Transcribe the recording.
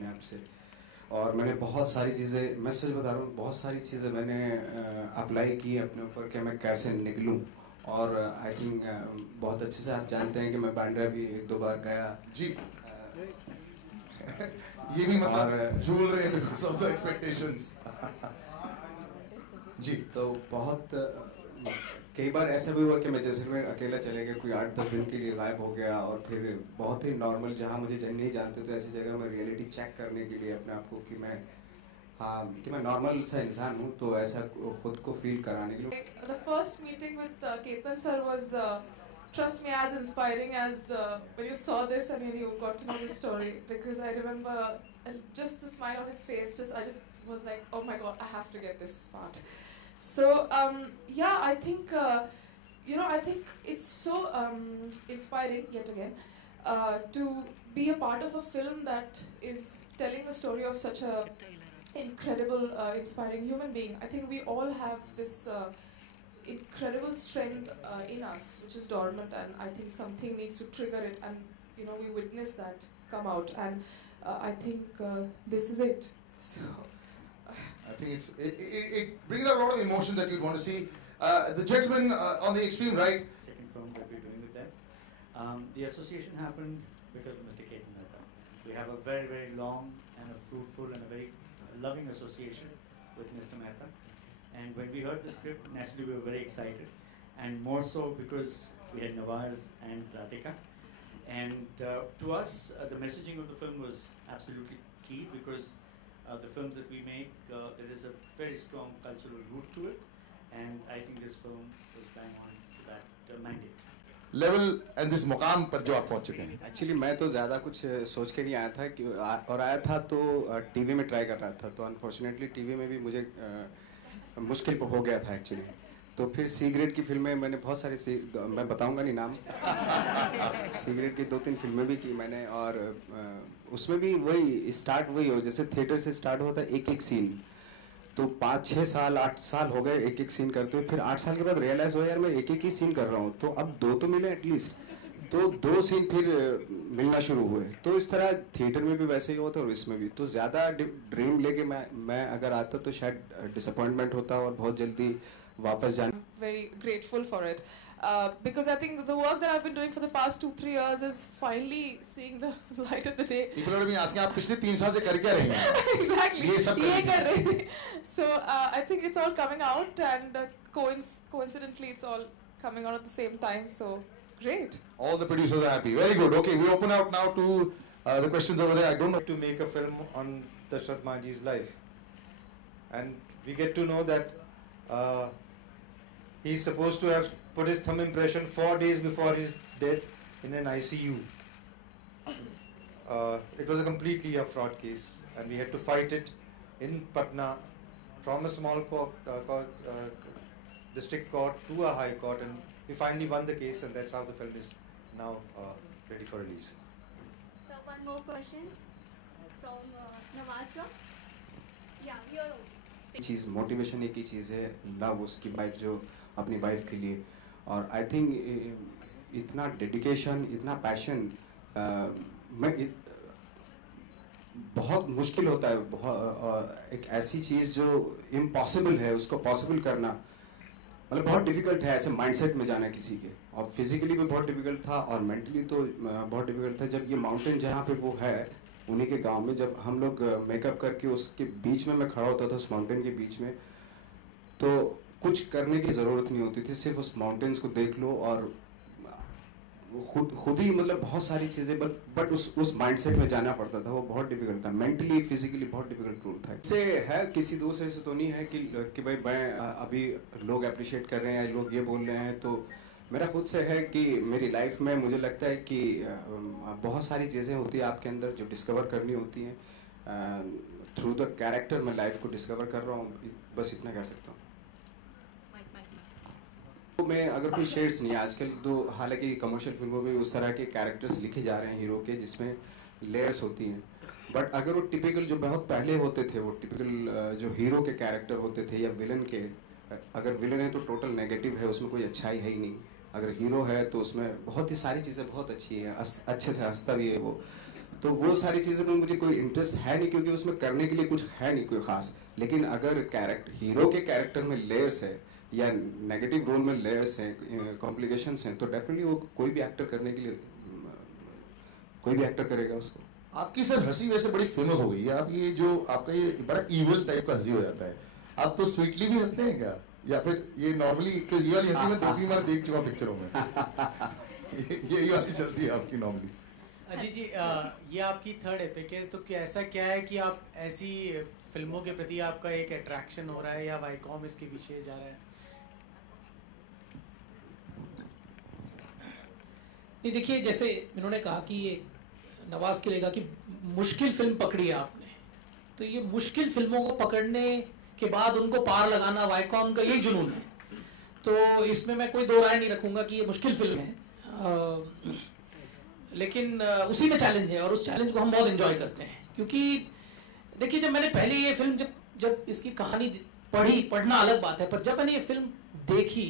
अपने आप से। और मैंने बहुत सारी चीज़ें, मैं सच बता रहा हूँ, बहुत सारी चीज़ें मैंने अप्लाई की अपने ऊपर कि मैं कैसे निकलूँ। और आई थिंक बहुत अच्छे से आप जानते हैं कि मैं बांद्रा भी एक दो बार गया जी। ये भी मतलब झूल रहे हैं बिकॉज ऑफ द एक्सपेक्टेशंस। जी। तो बहुत कई बार ऐसा भी हुआ कि मैं जैसलमेर अकेला चले गया, कोई 8-10 दिन के लिए गायब हो गया, और फिर बहुत ही नॉर्मल, जहाँ मुझे नहीं जानते तो ऐसी जगह में रियलिटी चेक करने के लिए अपने आप को कि मैं, हाँ, कि मैं नॉर्मल सा इंसान हूँ, तो ऐसा खुद को फील कराने के लिए। The first meeting with Ketan sir was, trust me, as inspiring as when you saw this and when you got to know the story. Because I remember just the smile on his face. I just was like, oh my god, I have to get this part. So yeah, I think I think it's so inspiring yet again to be a part of a film that is telling the story of such a incredible, inspiring human being. I think we all have this incredible strength in us, which is dormant, and I think something needs to trigger it, and we witness that come out, and I think this is it. So. I think it brings out a lot of emotions that you'd want to see. The gentleman on the extreme right. Second film that we're doing with them. The association happened because of Mr. Ketan Mehta. We have a very, very long and a fruitful and a very loving association with Mr. Mehta. And when we heard the script, naturally we were very excited. And more so because we had Nawaz and Radhika. And to us, the messaging of the film was absolutely key because the films that we make, there is a very strong cultural root to it. And I think this film was bang on to that mandate. Level and this मुकाम पर जो आप पहुंच चुके हैं। Actually मैं तो ज़्यादा कुछ सोच के नहीं आया था कि और आया था तो टीवी में ट्राई कर रहा था, तो अनफॉर्चुनेटली टीवी में भी मुझे मुश्किल हो गया था एक्चुअली। तो फिर सी ग्रेड की फिल्में मैंने बहुत सारी मैं बताऊंगा नहीं नाम। सी ग्रेड की 2-3 फिल्में भी की मैंने, और उसमें भी वही स्टार्ट वही हो, जैसे थिएटर से स्टार्ट होता है एक एक सीन, तो 5-6 साल 8 साल हो गए एक एक सीन करते हुए। फिर 8 साल के बाद रियलाइज हो यार मैं एक एक ही सीन कर रहा हूँ, तो अब 2 तो मिले एटलीस्ट, तो 2 सीन फिर मिलना शुरू हुए। तो इस तरह थिएटर में भी वैसे ही होता और इसमें भी। तो ज़्यादा ड्रीम लेके मैं अगर आता तो शायद डिसअपॉइंटमेंट होता और बहुत जल्दी वापस जाना। Very grateful for it. Because I think the work that I've been doing for the past 2-3 years is finally seeing the light of the day. People are being asking, आप पिछले 3 साल से कर क्या रहे हैं? Exactly. ये सब कर रहे थे. So I think it's all coming out, and coincidentally it's all coming out at the same time. So great. All the producers are happy. Very good. Okay, we open out now to the questions over there. I don't know. To make a film on Dashrath Manjhi's life, and we get to know that he's supposed to have put his thumb impression 4 days before his death in an ICU. It was a completely a fraud case, and we had to fight it in Patna from a small court, district court to a high court, and we finally won the case, and that's how the film is now ready for release. So one more question from Nawaz sir. Yeah, you're okay. Cheese motivation एक ही चीज़ है, love उसकी wife जो अपनी wife के लिए, और I think इतना dedication, इतना पैशन बहुत मुश्किल होता है। एक ऐसी चीज़ जो इम्पॉसिबल है उसको पॉसिबल करना मतलब बहुत डिफ़िकल्ट है, ऐसे माइंडसेट में जाना किसी के, और फिजिकली भी बहुत डिफ़िकल्ट था और मेंटली तो बहुत डिफ़िकल्ट था। जब ये माउंटेन जहाँ पे वो है उन्हीं के गांव में, जब हम लोग मेकअप करके उसके बीच में मैं खड़ा होता था, उस माउंटेन के बीच में, तो कुछ करने की ज़रूरत नहीं होती थी, सिर्फ उस माउंटेन्स को देख लो और खुद ही मतलब बहुत सारी चीज़ें, बट उस माइंडसेट में जाना पड़ता था। वो बहुत डिफिकल्ट था, मेंटली फिजिकली बहुत डिफिकल्ट रूट था। इससे है किसी दूसरे से तो नहीं है कि भाई मैं अभी लोग अप्रिशिएट कर रहे हैं, लोग ये बोल रहे हैं, तो मेरा खुद से है कि मेरी लाइफ में मुझे लगता है कि बहुत सारी चीज़ें होती हैं आपके अंदर जो डिस्कवर करनी होती हैं। थ्रू द कैरेक्टर मैं लाइफ को डिस्कवर कर रहा हूँ, बस इतना कह सकता हूँ। तो मैं अगर कोई शेड्स नहीं है आजकल, तो हालांकि कमर्शियल फिल्मों में उस तरह के कैरेक्टर्स लिखे जा रहे हैं हीरो के जिसमें लेयर्स होती हैं, बट अगर वो टिपिकल जो बहुत पहले होते थे, वो टिपिकल जो हीरो के कैरेक्टर होते थे या विलन के, अगर विलन है तो टोटल नेगेटिव है, उसमें कोई अच्छाई है ही नहीं। अगर हीरो है तो उसमें बहुत ही सारी चीज़ें बहुत अच्छी है, अच्छे से हंसता भी है वो। तो वो सारी चीज़ें में मुझे कोई इंटरेस्ट है नहीं, क्योंकि उसमें करने के लिए कुछ है नहीं कोई ख़ास। लेकिन अगर हीरो के कैरेक्टर में लेयर्स है या नेगेटिव रोल में लेयर्स हैं, कॉम्प्लिकेशंस हैं, तो डेफिनेटली वो कोई भी एक्टर करने के लिए कोई भी एक्टर करेगा उसको। आपकी सर हंसी वैसे बड़ी फेमस हो गई है, आप ये जो आपका ये बड़ा इवल टाइप का हंसी हो जाता है, आप तो स्वीटली भी हंसते हैं क्या, या फिर ये नॉर्मली ये वाली हंसी मैं 2-3 बार देख चुका पिक्चरों में यही वाली चलती है आपकी नॉर्मली? अजीत जी, ये आपकी थर्ड एपिक है, तो क्या ऐसा क्या है कि आप ऐसी फिल्मों के प्रति आपका एक अट्रैक्शन हो रहा है या वाईकॉम इसके पीछे जा रहा है? नहीं, देखिए, जैसे इन्होंने कहा कि ये नवाज के लिए कहा कि मुश्किल फिल्म पकड़ी है आपने, तो ये मुश्किल फिल्मों को पकड़ने के बाद उनको पार लगाना वाईकॉम का यही जुनून है। तो इसमें मैं कोई दो राय नहीं रखूंगा कि ये मुश्किल फिल्म है, लेकिन उसी में चैलेंज है और उस चैलेंज को हम बहुत एंजॉय करते हैं। क्योंकि देखिए, जब मैंने पहले ये फिल्म जब इसकी कहानी पढ़ना अलग बात है, पर जब मैंने ये फिल्म देखी